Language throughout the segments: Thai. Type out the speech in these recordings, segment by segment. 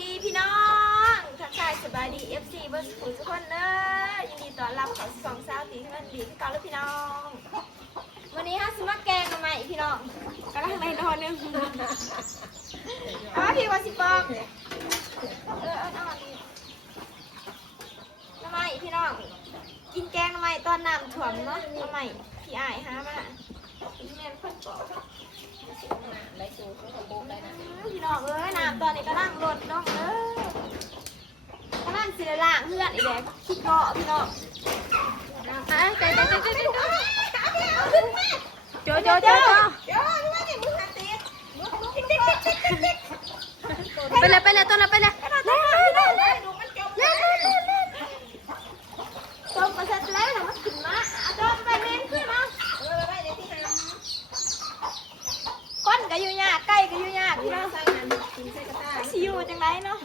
ดีพี่น้องทักทายสบายดี FC เบอร์สุทุกคนเลยยินดีต้อนรับเข้าสู่สาวตีที่มันดีที่เก่าแล้วพี่น้องวันนี้ฮะสมัครแกงมาใหม่พี่น้องกำลังในนอนนึงพี่วาสิปอกเอานอนทำไมพี่น้องกินแกงทำไมตอนน้ำถ่วมเนาะทำไมพี่อายฮะมาพี่แม่เพิ่นบอกพี่น้องเอ้ยน้ำตอนนี้ก็นั่งรถน้องเอ้ยก็นั่งสีล่างเพื่อนอีแดงขี้เกาะพี่น้องใจโจไปเลยต้นละไปเลยต้นมาเสร็จแล้วนะมันขึ้นมาต้นไปเล่นขึ้นมาก้นก็อยู่ยากไก่ก็อยู่ยากพี่น้องสิอยู่จังไรเนาะ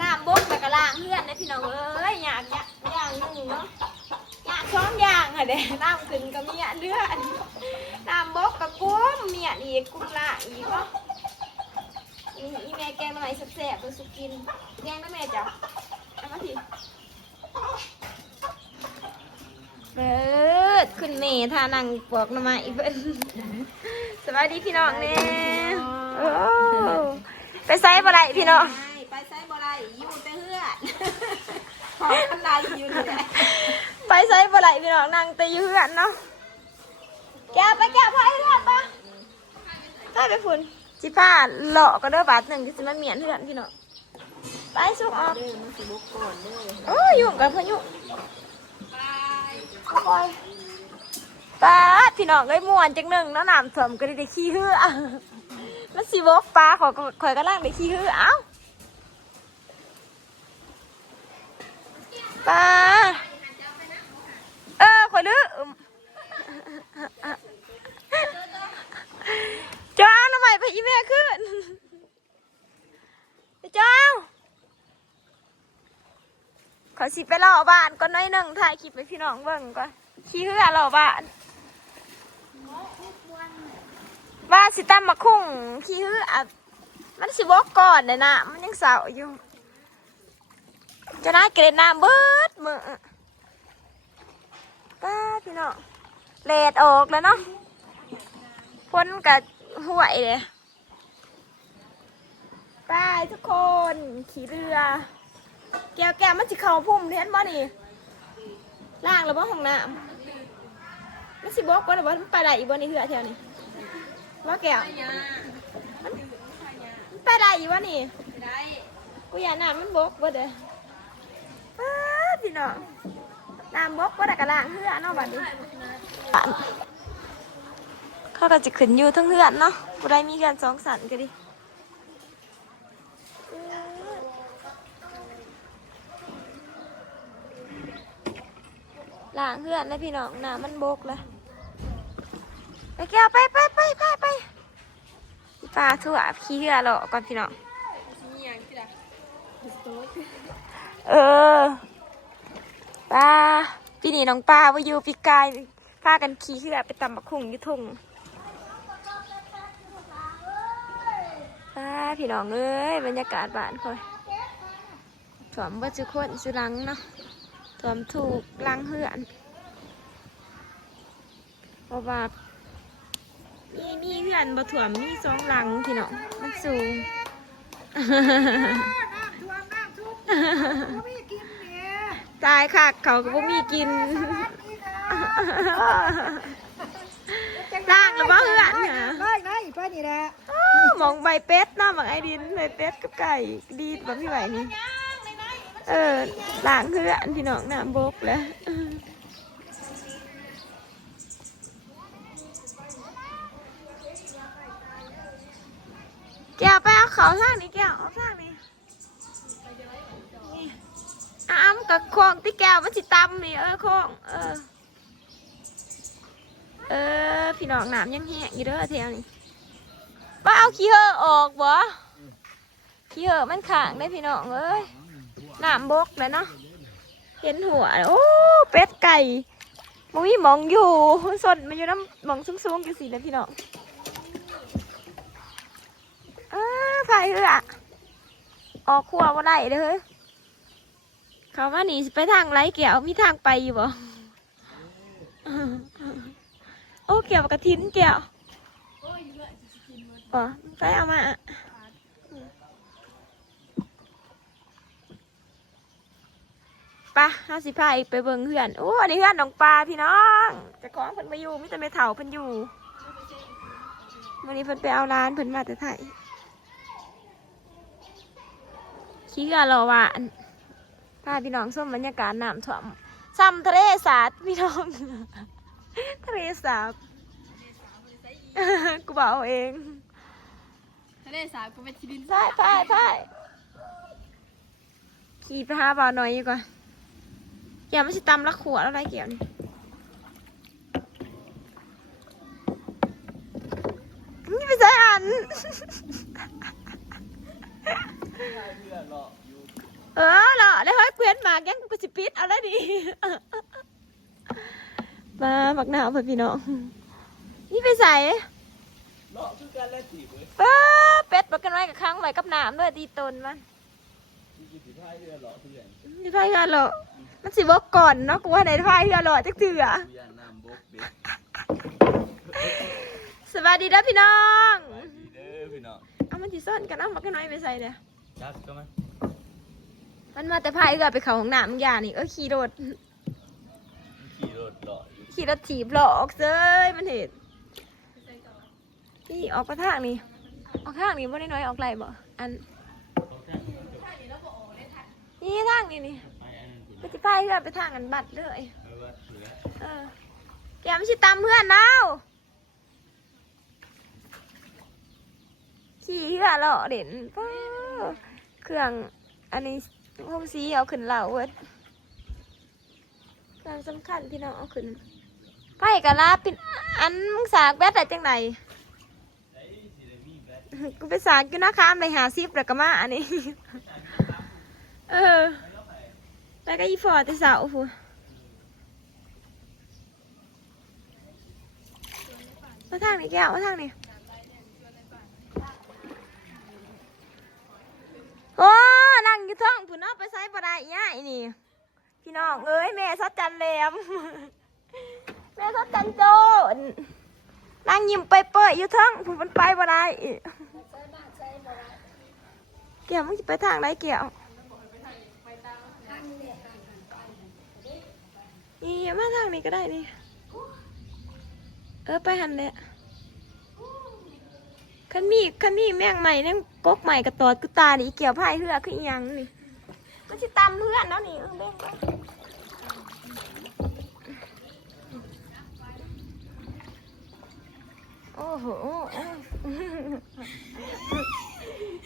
น้ำบกแต่กระล่างเพื่อนนะพี่น้องเอ้ยยากอย่างหนึ่งเนาะยากสองอย่างอะเด็น้ำขึ้นก็มีเดือดน้ำบกกับกุ้มเมียอีกกุ้มละอีกก็อีแม่แกงมาไหนแซ่บๆตัวสุกินแกงได้แม่จ้ะเอามาทีเบิดคุณเมย์ทานังปวกหน่อไม้เบิ้ลสวัสดีพี่น้องเนี่ยไปไซส์บ่ไรพี่น้องไปไซส์บ่ไรอยู่แต่เฮือดขอขนาดอยู่นี่แหละไปไซส์บ่ไรพี่น้องนั่งแต่อยู่เฮือนเนาะแกไปแกพายเฮือนปะถ้าไปฝุ่นจิผ้าเลาะก็เด้อบาทหนึ่งที่จะมาเมียนเฮือนพี่น้องไปสุกออกโอ้ยยุ่งกับพายุคอยป้าพี่น้องก็ม่วนจังหนึ่งแล้วน้ำท่วมก็ได้ขี้เหือมันสิบกปลาขอยก็ล่างได้ขี้เหือเอ้าป้าขอยดื้อจ้าทำไมไปอีเมลขึ้นจ้าขอสิไปรอบ้านก็น้อยหนึ่งถ่ายคลิปไปพี่น้องเบิ่งก่อนขี้เหือรอบ้านว่าสิตั้มมาคุ้งขี้เหือมันสิบกก่อนเลยนะมันยังเสาอยู่จะน่าเกล็ดน้ำเบิดมือป้าพี่น้องเลดออกแล้วเนาะพ้นกับห่วยเลยป้าทุกคนขี่เรือแก้วมันสิเข่าพุ่มเห็นบ่นี่ล่างแล้วบ่ห้องน้ำมันสิบกบ่หรือว่ามันไปได้อีกบ่นี่เหือแถวนี้ว่าแก้วมันไปได้อีกบ่นี่กูอยากน้ำมันบกบ่เด้อพี่น้องน้ำบกบ่ได้กระล่างเหือเนาะบัดนี้เขาก็จะขึ้นอยู่ทั้งเหือนเนาะบ่ได้มีกันสองสันก็ดิล่างเหือนนะพี่น้องน้ำมันบกเลยไปแก้วไปปลาถั่วขี้เหือหรอก่อนพี่น้องปลาปีนี้น้องปลาว่าอยู่ปีกายพากันขี้เหือไปตำบักหุ่งยุทงปลาพี่น้องเอ้ยบรรยากาศบ้านคอยถ่วมบัจุคนสุรังเนาะถ่วมถูกลังเหือนเพราะว่ามีเหือนบ่ถ่วมมีสองลังพี่น้องมันสูงตายค่ะเขาก็บ่มีกินล่างหรือว่าเหือนเหรอได้ไปนี่แหละมองใบเป็ดนะบางไอดินใบเป็ดกับไก่ดีบางพี่ไหวนี่ล่างเหือนพี่น้องน้ำบกแล้วแก้วไปเอาเขาทางนี้แก้วเอาทางนี้อ้ำกับโค้งที่แก้วมันสิตำนี่โค้งพี่น้องน้ำยังแห้งอยู่เด้อเที่ยวนี้ว่าเอาขี้เหอะออกบ่ขี้เหอะมันขางได้พี่น้องเอ้ยน้ำบกเลยเนาะเห็นหัวโอ้เป็ดไก่มุ้ยมองอยู่สดมาอยู่น้ำมองสูงๆอยู่สิเลยพี่น้องพาย เรือออกขัวว่าได้เลยเฮ้ยเขาว่าหนีไปทางไรเกี่ยวมีทางไปอยู่บ่โอ้เกี่ยวกับกระถินเกี่ยวบ่ไปเอามาปะห้าสิบพายไปเบิ่งเพื่อนโอ้อันนี้เพื่อนน้องปลาพี่น้องจะคล้องเพิ่นมาอยู่มิแต่ไม่เถ่าเพิ่นอยู่วันนี้เพิ่นไปเอาร้านเพิ่นมาแต่ไทยขี้กะรอว่าพาพี่น้องส้มบรรยากาศน้ำท่วมซ้ำทะเลสาบพี่น้องทะเลสาบกูบอกเอาเองทะเลสาบก็เป็นที่ดิน พ่ายขี่ไปหาบ่าวหน่อยดีกว่าอย่าไม่ใช่ตำลักขวดแล้วไรเกี่ยวนี่นี่ไม่ใช่อันเหรอได้เฮ้ยเกวียนหมากยังกูจะปิดเอาแล้วดิมาบักหนาวเพื่อนพี่น้องนี่ไปใส่เลาะคือการเล่นจีบเลย เป็ดบักกันไว้กับค้างไว้กับน้ำด้วยตีตนมันจีบพายเรือเลาะเพื่อน นี่พายเรือเหรอมันสิบกก่อนเนาะกูว่าไหนพายเรือเหรอจักเถื่อน้ำบกเบ็ดสวัสดีนะพี่น้อง ดีเด้อพี่น้องเอามันที่ซ่อนกันเอาบักกันไว้ไปใส่เด้อจัดก็มั้ยมันมาแต่พายเรือไปเขาของน้ำยานี่ขี่รถเลาะขี่รถถีบหลอกเซ้ยมันเห็นนี่ออกกระทางนี่ออกทางนี่บ่ได้น้อยออกไรบ่อันนี่ทางนี่ไปที่พายเรือไปทางกันบัดเลยแกไม่ใช่ตามเพื่อนเราขี่เรือหล่อเด่นเครื่องอันนี้พวกซีเอาขึ้นเหล่าเว้ยเครื่องสำคัญพี่น้องเอาขึ้นไพ่กะลาปิดอันมึงสากแบดได้จังไหนกูไปสากกินนะคะไปหาซิปแล้วก็มาอันนี้แล้วก็อีฟอร์ติสาวฟูมาทางนี้แก้วมาทางนี้โอ้นั่งอยู่ท้องผู้น้องไปไซส์ปลาอีย่ายนี่พี่น้องเอ้ยแม่ซอสจันแหลมแม่ซอสจันโจนั่งยิ้มไปเปิดอยู่ท้องผู้มันไปปลาเกี่ยวมึงจะไปทางไหนเกี่ยวนี่มาทางนี้ก็ได้นี่ไปหันเลยขันมีแมงใหม่เนี่ยกกใหม่กระตอดกุตาดิเกี่ยวพายเหือคืออีหยังนี่มันจะตำเพื่อนแล้วนี่เบ้งโอ้โห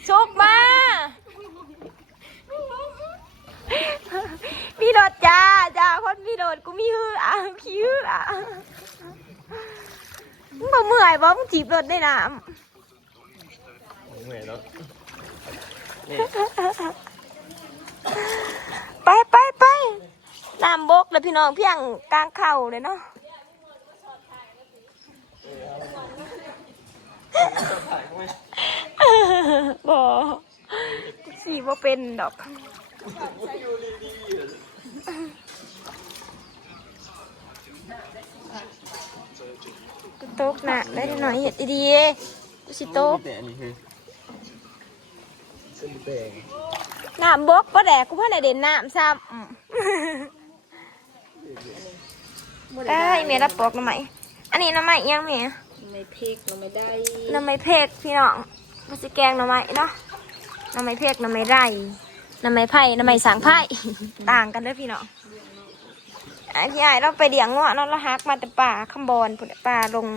ชกมามีโดดจ้าคนมีโดดกูมีหื้อขี้หื้อมึงบ่เมื่อยบ่มึงจีบโดดได้น้ำเมื่อยแล้วไปน้ำบกเลยพี่น้องเพียงกลางเข่าเลยเนาะบ่สีบ่เป็นดอกโต๊ะน่ะได้หน่อยเห็ดดีๆกูสิโต๊ะน้ำบกปะแดกกูพ่อไหนเด่นน้ำซ้ำได้เมียรับปอกน้ำไหมอันนี้น้ำไหมยังเมียไม่เพกเราไม่ได้น้ำไหมเพกพี่น้องมันจะแกงน้ำไหมเนาะน้ำไหมเพกน้ำไหมไร่น้ำไหมไผ่น้ำไหมสังไผ่ต่างกันด้วยพี่น้องพี่ใหญ่เราไปเดี่ยงเงาะเนาะเราฮักมาแต่ป่าข้างบนผุดป่าลง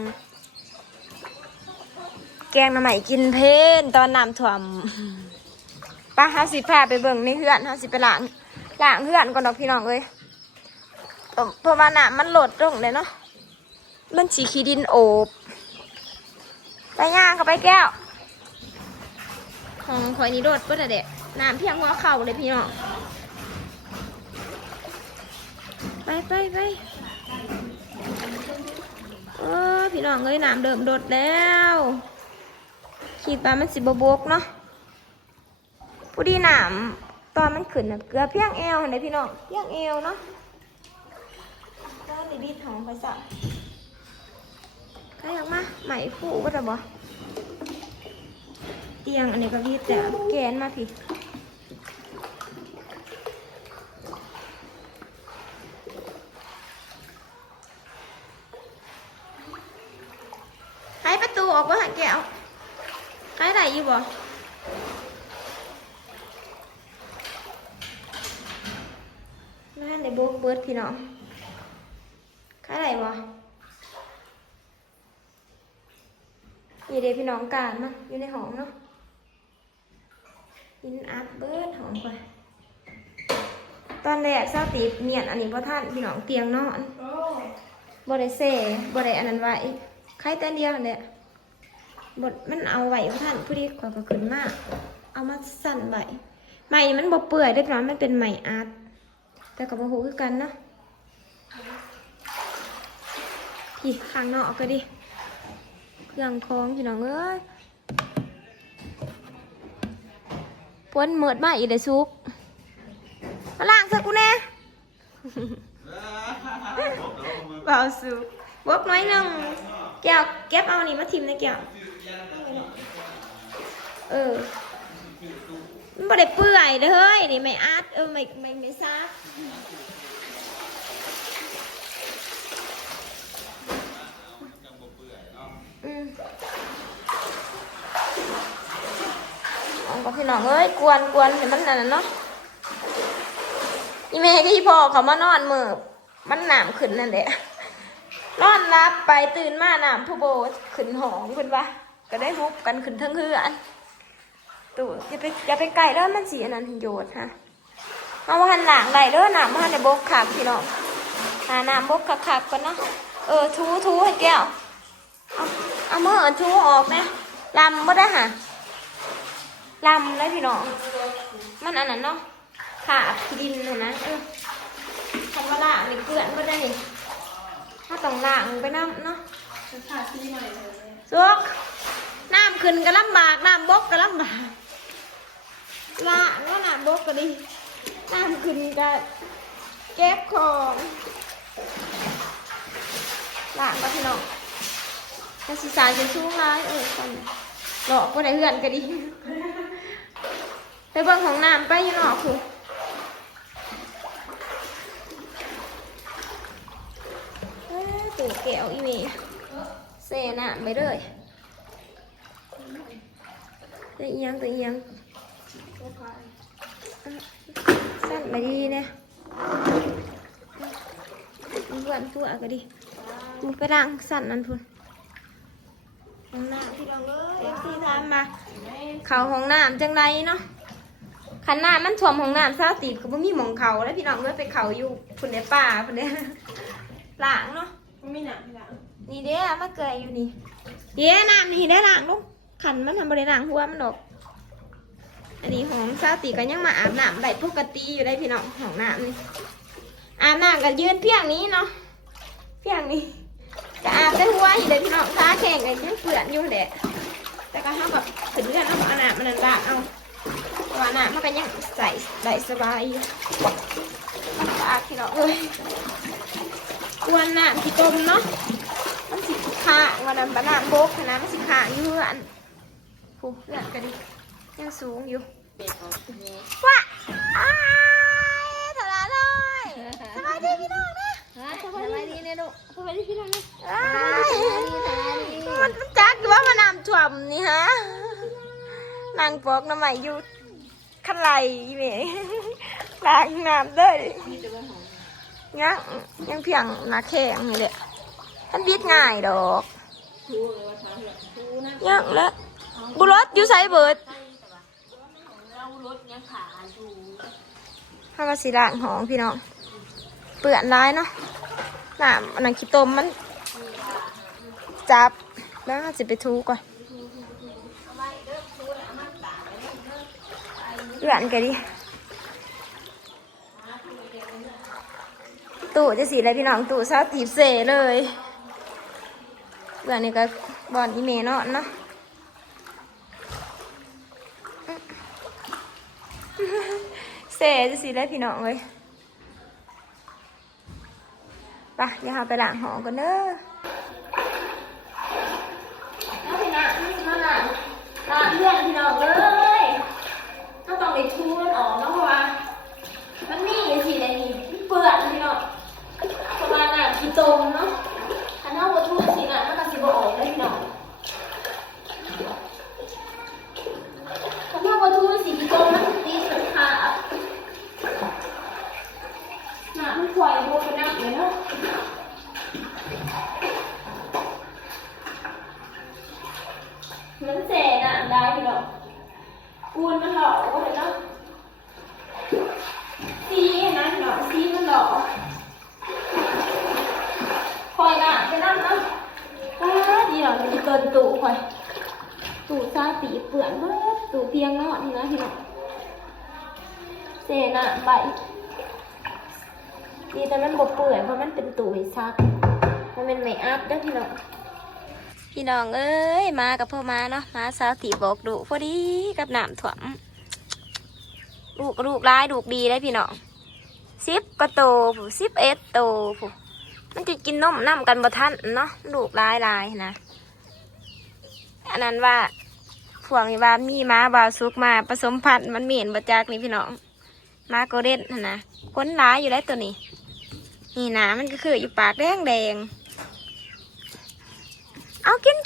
แกงน้ำไหมกินเพลนตอนน้ำท่วมป้าห้าสิบพาไปเบิ่งในเฮือนห้าสิบไปล้างเฮือนก่อนดอกพี่น้องเลยเพราะว่าน้ำมันหลดลงเลยเนาะมันสีขี้ดินโอบไปย่างเข้าไปแก้วของข่อยนี่โดดก็แต่เด็กน้ำเพียงหัวเข่าเลยพี่น้องไปพี่น้องเอ้ยน้ำเดิมโดดแล้วขีดปลามันสิบบกเนาะ ผู้ดีหนามตอนมันขึ้นน่ะเกลือเพียงเอวเห็นไหมพี่น้องเพียงเอวเนาะก็ในบีทของไปสับใครออกมาไหมผู้ก็จะบอกเตียงอันนี้ก็บีแต่แกนมาผิดให้ประตูออกว่าหันแก้วใครไหนอยู่บ่นั่นในโบ๊กเบิร์ดพี่น้องใครไหนบ่นี่เดี๋ยวพี่น้องการมาอยู่ในห้องเนาะยินอัดเบิร์ดห้องไปตอนแรกเศร้าตีเมียนอันนี้พ่ท่านพี่น้องเตียงนอนบ่ได้เซ่บ่ได้อันนั้นไว้ใครแต่เดียวเนี่ยบดมันเอาไว้พ่ท่านผู้ดีกว่าก็ขึ้นมากเอามาสั่นไว้ใหม่มันบ่เปื่อยได้เพราะมันเป็นใหม่อัดแต่กับบ่ฮู้คือกันเนาะพี่ข้างนอกก็ดิเครื่องคองพี่น้องเอ้ยปวนเหมิดมาอีกเลยซุกมาล้างซะกูแน่ เบาซุกบกน้อยหนึ่งแก้วเก็บเอานี่มาทิมในแก้วมันบ่ได้เปื่อยเลยเฮ้ยนี่ไม่อัดไม่ซักก็พี่น้องเอ้ยกวนเห็นมันนั่นเนาะอีเมย์ก็อีพ่อเขามานอนมือมันหนามขึ้นนั่นแหละนอนรับไปตื่นมาหนามผู้โบขึ้นหองขึ้นปะก็ได้ฮุบกันขึ้นทั้งเฮือนตู่อย่าไปไก่แล้วมันสีอันนั้นโยดฮะเอาว่าหันหลังไหลเด้อหนามว่าในบกขักพี่น้องหาหนามบกขักก่อนเนาะทูให้แก้วเอามือทูออกนะลำบ่ได้ฮะลำเลยพี่น้องมันอันนั้นเนาะขาบดินเลยนะทำว่าล่างนี่เกลื่อนก็ได้ถ้าต้องล่างไปน้ำเนาะซุกน้ำขึ้นก็ลำบากน้ำบกก็ลำบากล่างก็น้ำบกก็ดีน้ำขึ้นก็เก็บของล่างก็พี่น้องถ้าสีสายจะชุ่มร้ายคนหลอกก็ได้เหือนก็ดีไปเบิ่งของน้ำไปอยู่นอกคือตู่แก้วอีเมเซ่น้ำไปเลยตัวเอียงสั้นไปดีเนี่ยเพื่อนตัวก็ดีมึงไปดังสั้นนั่นพุ่นห้องน้ำที่เราเลยที่ทำมาเขาห้องน้ำจังไรเนาะขันน้ำมันท่วมห้องน้ำซาตีก็บ่มีหมองเขาแล้วพี่น้องเมื่อไปเขาอยู่พุ่นในป่าพุ่นในหลังเนาะไม่หนักไม่หนัก นี่เด้มาเกยอยู่นี่เด้น้ำนี่ได้หลังลูกขันมันทำบริหลังหัวมันดอกอันนี้ห้องซาตีก็ยังมาอาบน้ำได้ปกติอยู่ได้พี่น้องห้องน้ำนี่อาบน้ำกันยืนเพียงนี้เนาะเพียงนี้จะอาบได้หัวอยู่เลยพี่น้องตาแข็งเลยยังเปื่อนอยู่เด็ดแต่ก็เท่ากับถึงเรื่องเอาน้ำมันด่าเอาว่าน้ำมันก็ยังใส่ได้สบายอยู่ปากพี่น้องเลยกวนน้ำที่ต้มเนาะมันสิขาวันนั้นน้ำโบกนะมันสิขาอยู่เพื่อนผู้เพื่อนก็ดียังสูงอยู่ว้าถลาเลยสบายดีพี่น้องนะสบายดีเนี่ยลูกสบายดีพี่น้องนะมันจักอยู่ว่ามันน้ำท่วมนี่ฮะนางปอกน้ำใหม่อยู่ขันไหลนี่ล้างน้ำได้ยังเพียงหน้าแข็งนี่แหละมันบิดง่ายดอกยังแล้วบุรถอยู่ไซเบิร์ดถ้าว่าสีด่างหอมพี่น้องเปื่อนร้ายเนาะน้ำอันนั้นขี้ต้มมันจับแล้วจะไปทูก่อนเปื่อนกันดิตู่จะสีอะไรพี่น้องตู่ซาตีบเสเลยเปื่อนนี่ก็บอลอีเมนอนเนาะ เสจะสิได้พี่น้องเลยไปอย่าหาไปล้างหอกันเด้อแล้วพี่น้องล้างเรื่องพี่น้องเลยต้องไปชูมันออกเนาะเพราะว่ามันนี่สิได้นี่เปื่อนพี่น้องประมาณน่ะคือตรงเนาะถ้าเนาบ่ชูสิน่ะมันก็สิบ่ออกได้พี่น้องถ้าเนาบ่ชูสิคือตรงมันดีสุดค่ะน่ะมันปล่อยโบกันนักเลยเนาะมันเจ๋น่ะได้พี่น้องปูนมันหล่อก็เลยเนาะซีนะพี่น้องซีมันหล่อคอยน่ะไปนั่งเนาะดีหน่อยมันจะเกินตู่คอยตู่ซาปีเปื่อนมากตู่เพียงเนาะนี่นะพี่น้องเจ๋น่ะใบดีแต่มันบดเปื่อยเพราะมันเป็นตู่ไอ้ซักมันเป็นเมคอัพด้วยพี่น้องเอ้ยมากับพ่อมาเนาะมาสาวตีบอกดุพอดีกับน้ำถ่วมลูกร้ายลูกดีได้พี่น้อง10ก็โตผู้11โตผู้มันจะกินนมน้ำกันบ่ทันเนาะลูกร้ายนะอันนั้นว่าพวกนี้ว่ามีม้าบาวซุกมาผสมพันธุ์มันเหม็นบ่จากนี่พี่น้องม้าโกเด้นนะก้นร้ายอยู่ได้ตัวนี้นี่นะมันก็คืออยู่ปากแดงเอากิน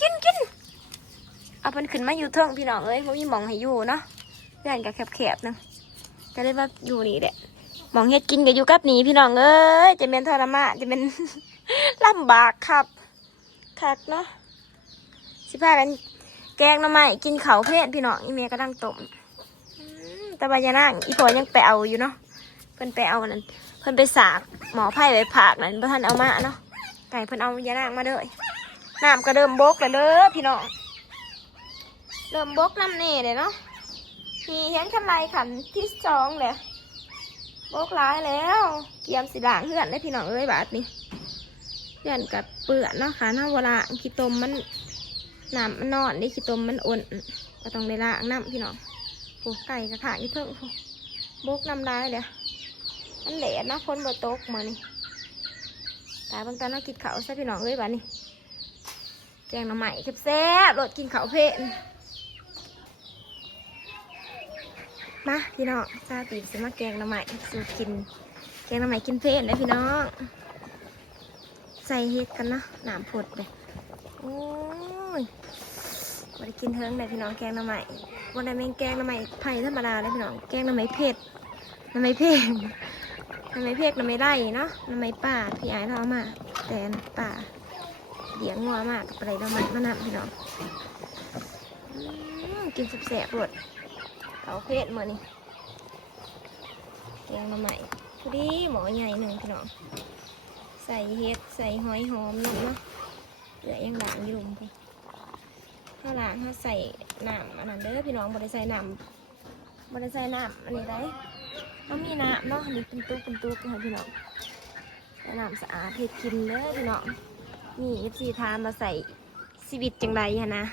เอามันขึ้นมาอยู่เทิงพี่น้องเอ้ยมันมีหมองให้อยู่เนาะเพื่อนกับแคบๆนึงก็เลยว่าอยู่นี่แหละหมองเฮ็ดกินกับอยู่กับนี่พี่น้องเอ้ยจะเป็นทรมานจะเป็น ลำบากครับคักเนาะสิพากันแกงหน่อไม้กินข้าวเพศพี่น้องอีเมียก็ดังต้มแต่ใบยานางอีพอยังไปเอาอยู่เนาะเพิ่นไปเอานั่นเพิ่นไปสากหมอไผ่ไปผากนั่นเพิ่นเอามาเนาะไก่เพิ่นเอายานางมาเลยน้ำก็เริ่มบกแล้วเด้อพี่น้องเริ่มบกน้ำเน่เลยเนาะมีเห็นขันไรขันที่2เลยบกร้ายแล้วเกียมสีด่างเพื่อนได้พี่น้องเอ้ยบาทนี้เพื่อนกับเปื่อนเนาะค่ะหน้าเวลาขี้ตมมันน้ำมันนอนนี่ขี้ตมมันอ่อนก็ต้องได้ล้างน้ำพี่น้องโอ้ไก่กระถางอีเพิ่งบกน้ำได้เลยมันแหลนนะคนบ่ตกมานี่ตาบางตาน่ากินข้าวซะพี่น้องเอ้ยบาทนี้แกงหน่อไม้แซ่บๆรสกินข้าวเพลนมาพี่น้องซาตีสิมาแกงหน่อไม้สูตรกินแกงหน่อไม้กินเพลนเลยพี่น้องใส่เห็ดกันเนาะน้ำผดเลยโอ้ยมาได้กินเทิงเลยพี่น้องแกงหน่อไม้วันใดแมงแกงหน่อไม้ไผ่ธรรมดาเลยพี่น้องแกงหน่อไม้เผ็ดหน่อไม้เผ็ดหน่อไม้เผ็ดหน่อไม้ไร่เนาะหน่อไม้ป่าพี่ไอ้เราเอามาแต่ป่าเดี๋ยวงัวมากกับอะไรเรามานำพี่น้องกินแสบๆรสเขาเพชรมานี่แกงมาใหม่พอดีหมอใหญ่หนึ่งพี่น้องใส่เห็ดใส่หอยหอมนี่เนาะเหลือยังด่างอยู่พี่ถ้าล้างถ้าใส่น้ำอันนั้นเด้อพี่น้องบริใส่น้ำอันนี้ได้ต้องมีน้ำเนาะนี่เป็นตุ๊กค่ะพี่น้องใส่น้ำสะอาดเห็ดกินเด้อพี่น้องนี่FCทามาใส่ชีวิตจังไรฮะนะ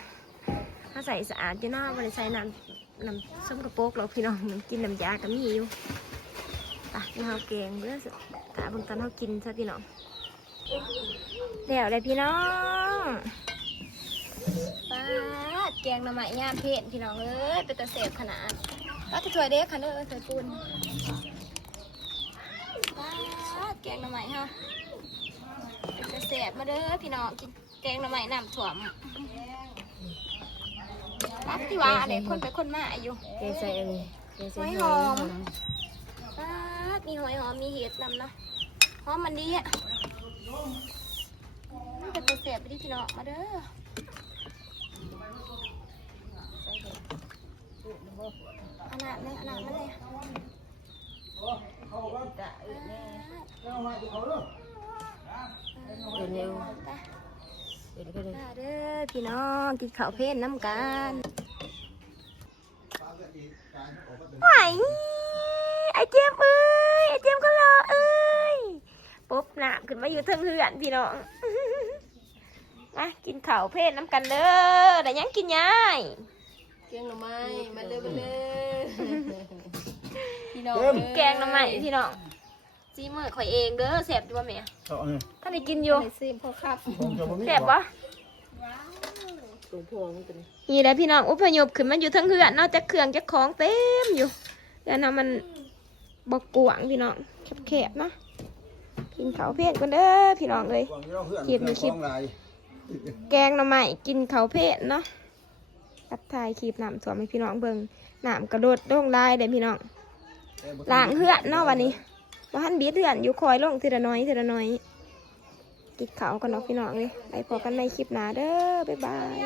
ถ้าใส่สะอาดจะน่าบริใส่น้ำส้มกระโปกเราพี่น้องกินน้ำยากับมีอยู่ปะนี่เราแกงเบื่อสุดตาบางตอนเรากินซะพี่น้องเดี๋ยวเลยพี่น้องป้าแกงหน่อไม้ย่ามเพชรพี่น้องเอ้ยเป็นตะเสบขนาดก็จะช่วยเด็กค่ะเด้อช่วยปูนป้าแกงหน่อไม้ฮะเป็นตะเสบมาเด้อพี่น้องกินแกงหน่อไม้น้ำถ่วมรักที่ว่าเด็กคนไปคนมาอยู่หอยหอมมีหอยหอมมีเห็ดนำเนาะหอมมันดีอ่ะมันจะตัวเสียบไปที่พี่น้องมาเด้ออันนั้นเลยอันนั้นมาเลยเร็วเด้อพี่น้องกินข้าวเพลนน้ำกันไหวไอเจมเอ้ยไอเจมก็รอเอ้ยปุ๊บน้ำขึ้นมาอยู่เทิงเหือนพี่น้องมากินข้าวเพลนน้ำกันเด้อแต่ยังกินยาย แกงหน่อไม้มาเลย พี่น้อง แกงหน่อไม้พี่น้องซีมือข่อยเองเด้อแซ่บอยู่บ่แม่ท่านได้กินอยู่ ไปซื้อพ่อครับ แซ่บบ่นี่แหละพี่น้องอพยพขึ้นมาอยู่ทั้งเฮือนเนาะจักเครื่องจักของเต็มอยู่เดี๋ยวนะมันบ่กวางพี่น้องแคบๆเนาะกินข้าวเพชรกันเด้อพี่น้องเอ้ยคลิปนี้คลิปแกงหน่อไม้กินข้าวเพชรเนาะตัดถ่ายคลิปน้ำท่วมให้พี่น้องเบิ่งน้ำกระโดดลงได้เด้อพี่น้องล้างเฮือนเนาะวันนี้ว่าหันบีดเฮือนอยู่คอยลงทีละน้อยทีละน้อยกินข้าวกันเนาะพี่น้องเลยไปพบกันในคลิปหน้าเด้อบ๊ายบาย